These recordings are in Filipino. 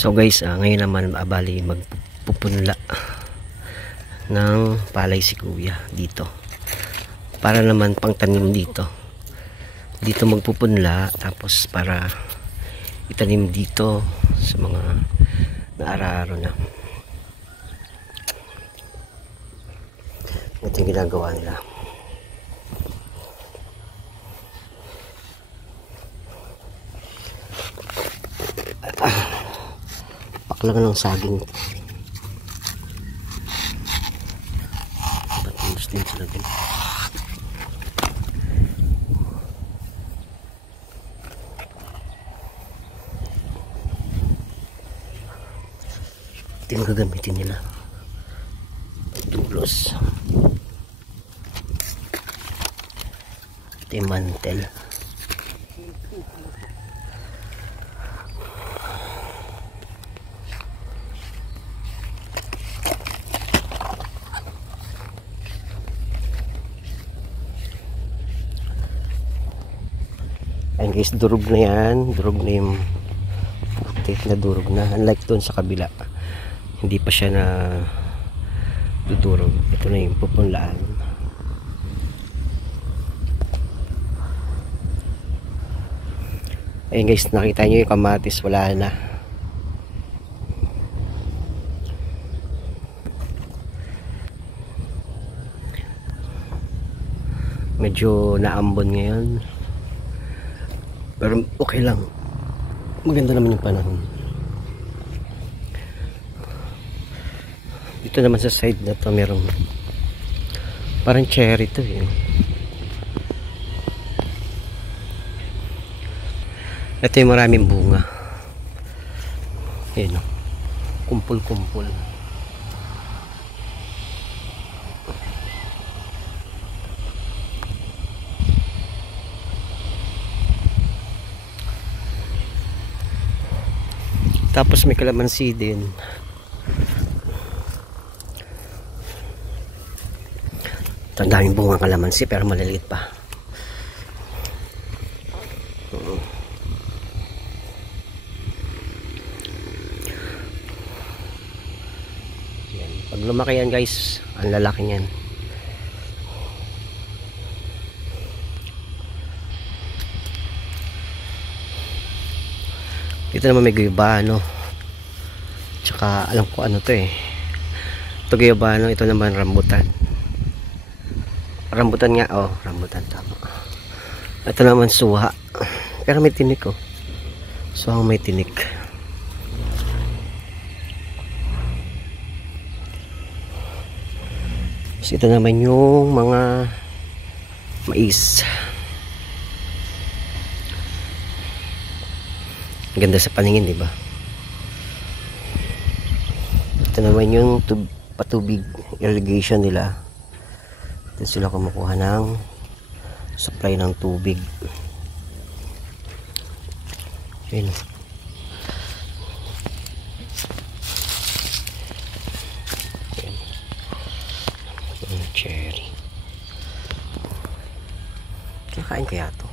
So guys, ngayon naman bali magpupunla ng palay si kuya dito. Para naman pang tanim dito. Dito magpupunla tapos para itanim dito sa mga naararo na. Ito yung ginagawa nila. Paklang ng saging. Patulus din sila din. Ito yung gagamitin nila. Tulos. Ito yung mantel. Ayan guys, durog na yan. Durog na yung putik na durog na. Unlike doon sa kabila. Hindi pa siya na dudurog. Ito na yung pupunlaan. Ayan guys, nakita nyo yung kamatis. Wala na. Medyo naambon ngayon. Pero okay lang. Maganda naman yung panahon. Dito naman sa side na to merong parang cherry to eh. Ito yung maraming bunga. Ayan o. Kumpul-kumpul. Tapos may kalamansi din. Ang daming bunga kalamansi pero maliliit pa. Yan. Pag lumaki yan guys, ang lalaki niyan. Dito naman may guyabano. Tsaka alam ko ano to eh. Ito guyabano, ito naman rambutan. Rambutan nga, oh, rambutan tama. Ito naman suha. Pero may tinik oh. Suha may tinik. So, ito naman yung mga mais. Ganda sa paningin, di ba? Ito naman yung patubig irrigation nila. Ito sila kumukuha ng supply ng tubig. Ayan. Ayan. Cherry. Kinakain kaya ito?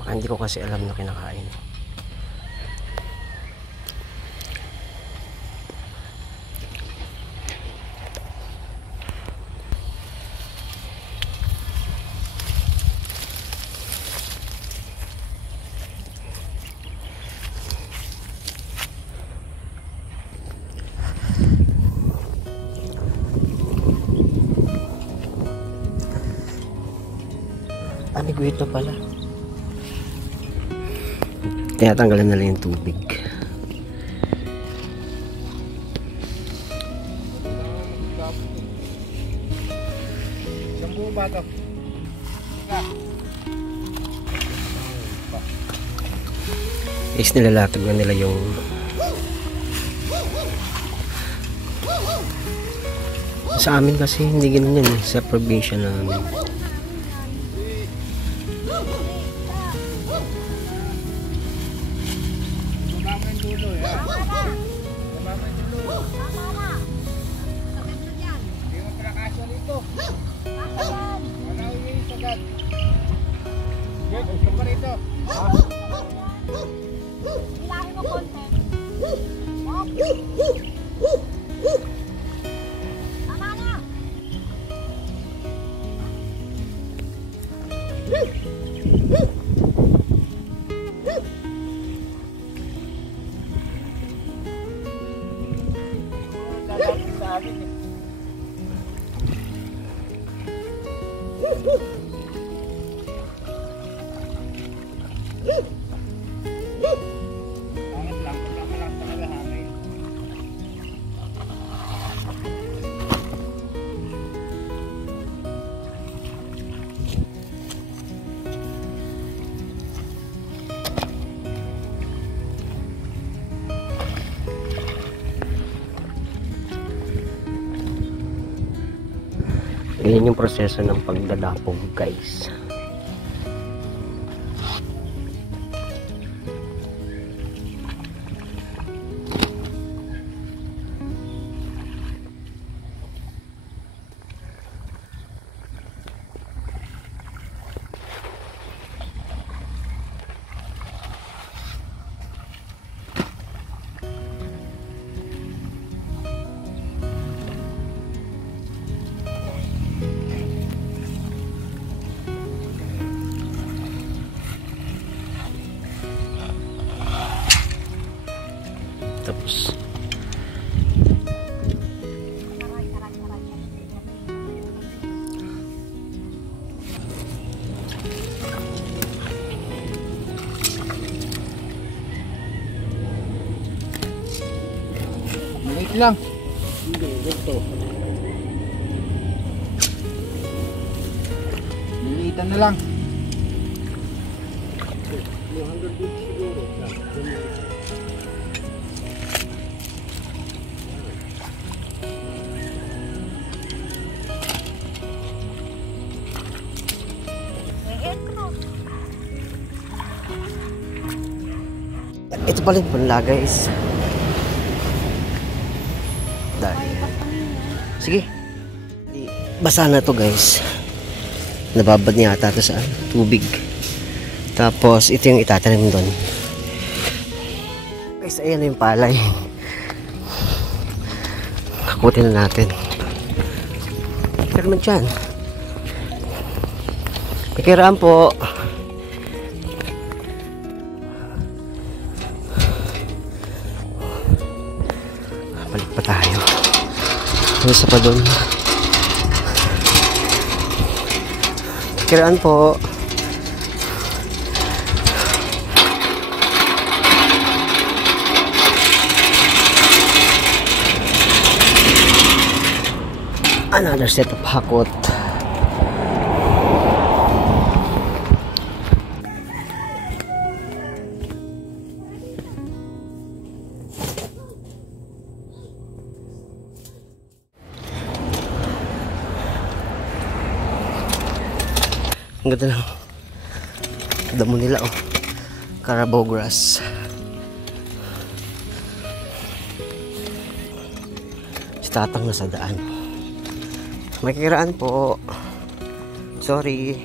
Baka hindi ko kasi alam na kinakain. May guhit na pala. Tinatanggalan na lang yung tubig. Sambu ba ito? Is nilalatag na nila yung sa amin kasi hindi ganun yan eh. Sa probinsya namin. Hilahin mo konti. Yan yung proseso ng pagdadapog, guys. Tapos maliit lang. Lilitan na lang. ito pala yung punla, guys. Dahil sige, basa na to, guys. Nababad niya ata ito sa tubig. Tapos ito yung itatanim doon, guys. Ayan na yung palay. Hakutin na natin. Pero man dyan, pikiraan po. Balik pa tayo. Isa pa doon. Kiraan po. Another set of hakot. Ang ganda ng damo nila, oh. Carabao grass. Si tatang nasa daan. May kiraan po. Sorry.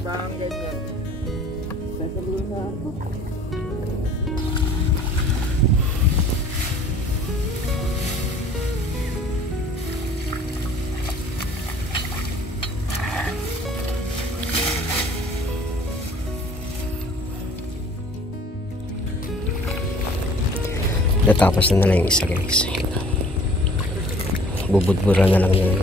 Bang ganyan. Sasabihin na ako. Natapos na lang yung isa, guys. Bubudbura na lang yun.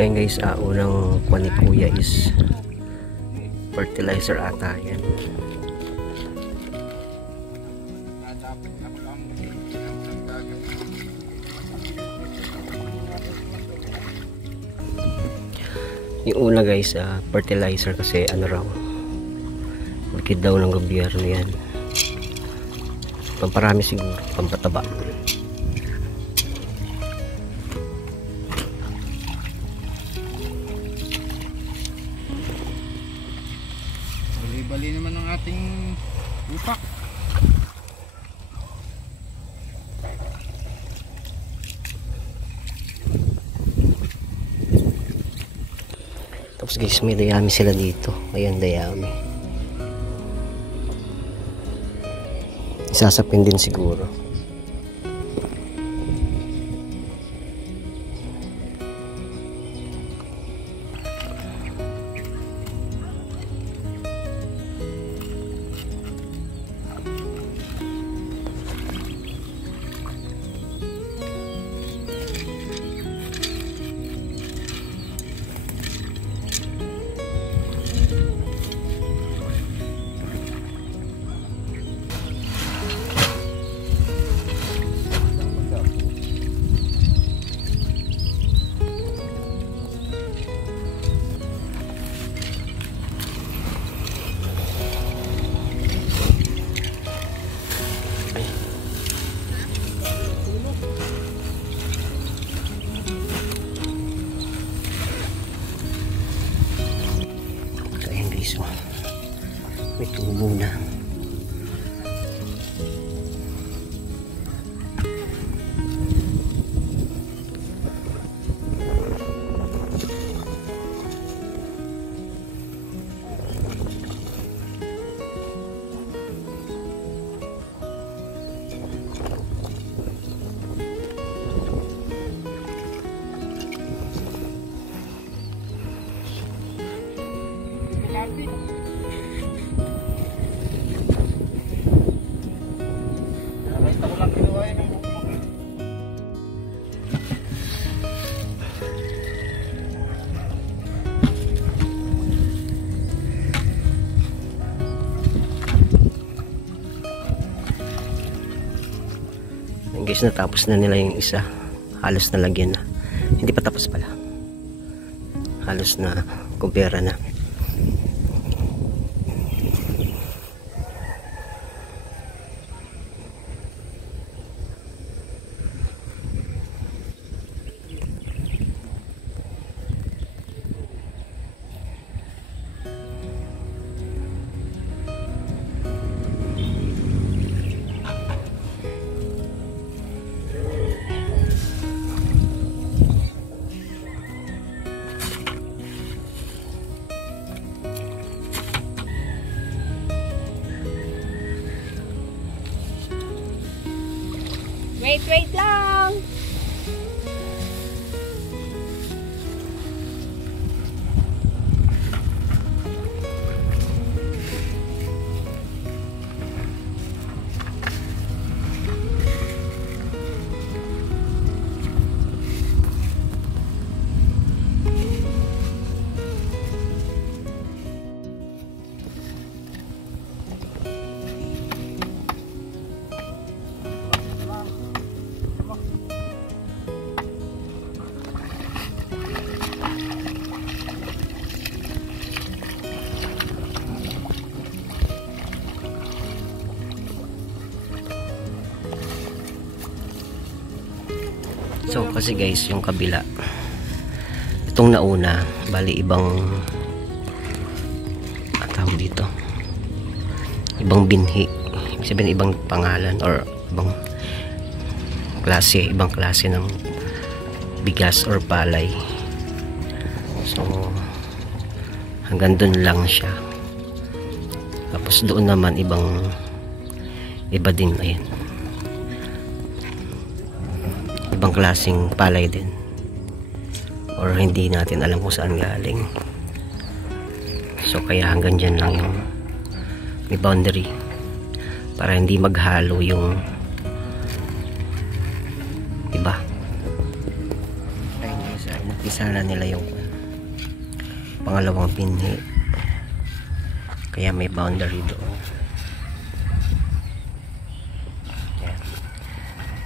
Ayun, guys, unang kuha ni kuya is fertilizer ata yan. Yung una guys, fertilizer kasi ano raw, bukid daw ng gobyerno yan. Pamparami siguro, pampataba. Bali-bali naman ang ating upak. Tapos guys, may dayami sila dito. Ayan, dayami. Isasapin din siguro. So, may tubo na. Guys, natapos na nila yung isa. Halos nalagyan na. Hindi pa tapos pala. Halos na kumpera na. Wait lang! So kasi guys, yung kabila, itong nauna, bali ibang tawag dito, ibang binhi, ibig sabihin ibang pangalan or ibang klase ng bigas or palay. So hanggang dun lang siya. Tapos doon naman iba din, ayan, ibang klaseng palay din, or hindi natin alam kung saan galing. So kaya hanggang dyan lang yung may boundary para hindi maghalo yung iba. Ayun guys, napisa na nila yung pangalawang binhi, kaya may boundary doon.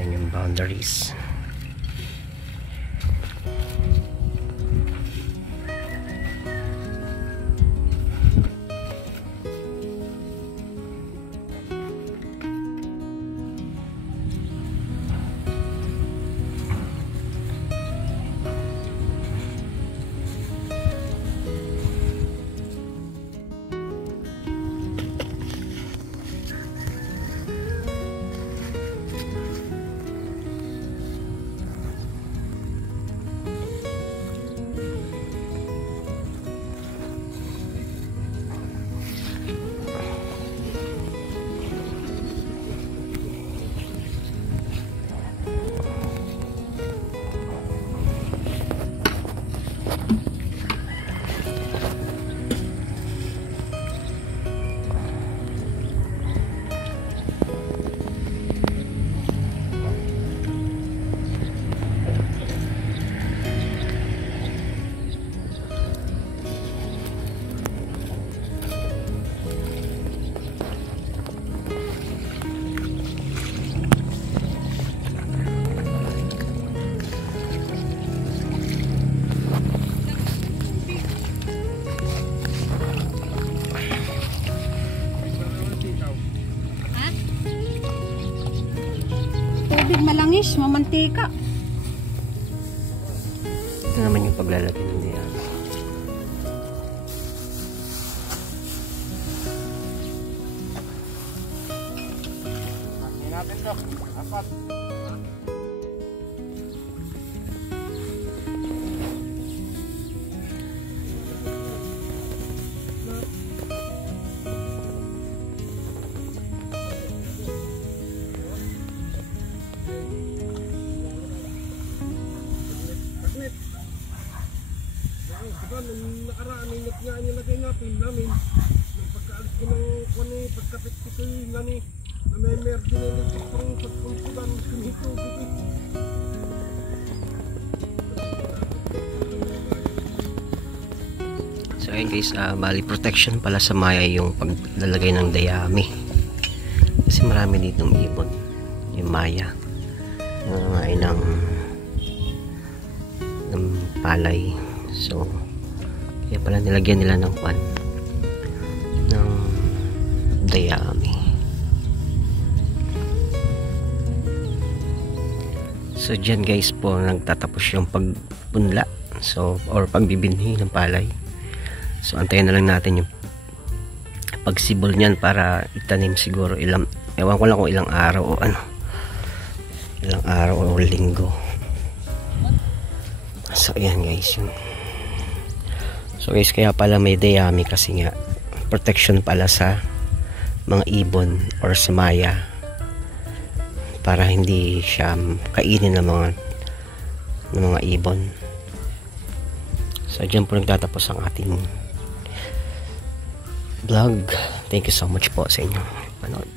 Yan yung boundaries. tubig, malangis, mamantika. Ito naman yung paglalagay ng diyan. Hindi natin to. Apat. Diba, nung nakaraan ay nga nilagay natin namin nung pagkaalis ko ng kone, pagkapit ko yung nani na may merdi na yung parang pagpuntugan kumitubig eh. So ayun guys, bali protection pala sa maya yung paglalagay ng dayami. Kasi marami ditong ibon. Yung maya. Yung mga ng palay. So kaya pala nilagyan nila ng pan ng dayami. So dyan guys po nagtatapos yung pagpunla. So or pagbibinhi ng palay. So antayin na lang natin yung pagsibol niyan para itanim siguro ilang, ewan ko lang kung ilang araw o ano, ilang araw o linggo. So ayan guys yun. So guys, kaya pala may dayami kasi nga protection pala sa mga ibon or sa maya para hindi siya kainin ng mga ibon. So dyan po nagtatapos ang ating vlog. Thank you so much po sa inyong panood.